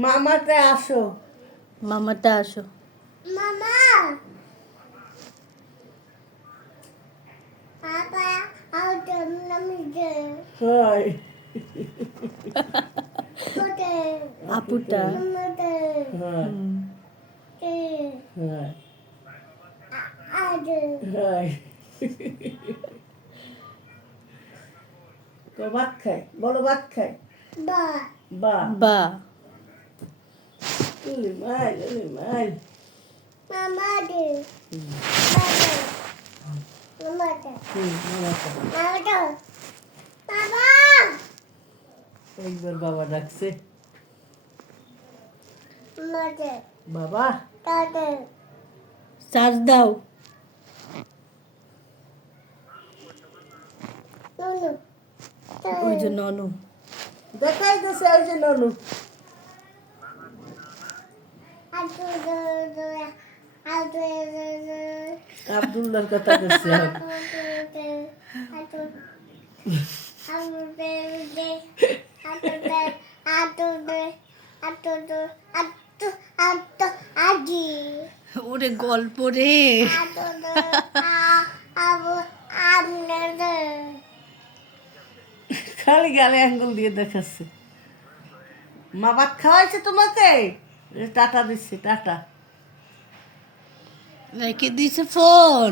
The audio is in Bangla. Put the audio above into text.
মামাতে আসো। মামাতে আসো। মামা পাপা আউট নামিজে হয় কোটে আপুটা। মামাতে হয় কে হয় আদে হয়। তো ভাত খায়, বড় ভাত খায়। বা বা বা উলি মাই। মামা দে মামা মামাতে মামাটা মামাতে বাবা একবার বাবা ডাকছে। মামাতে বাবা তাতে চার্জ দাও। নুনু ওই যে ননু। দেখাই দিছে ওই যে ননু। আদু দু আদু আব্দুল্লাহর কথা করছে। ওরে গল্প রে। খালি গালে আঙ্গুল দিয়ে দেখাচ্ছে। মা ভাত খাওয়াইছে তোমাকে? টাটা দিচ্ছে, টাটা। রেখে দিছে ফোন।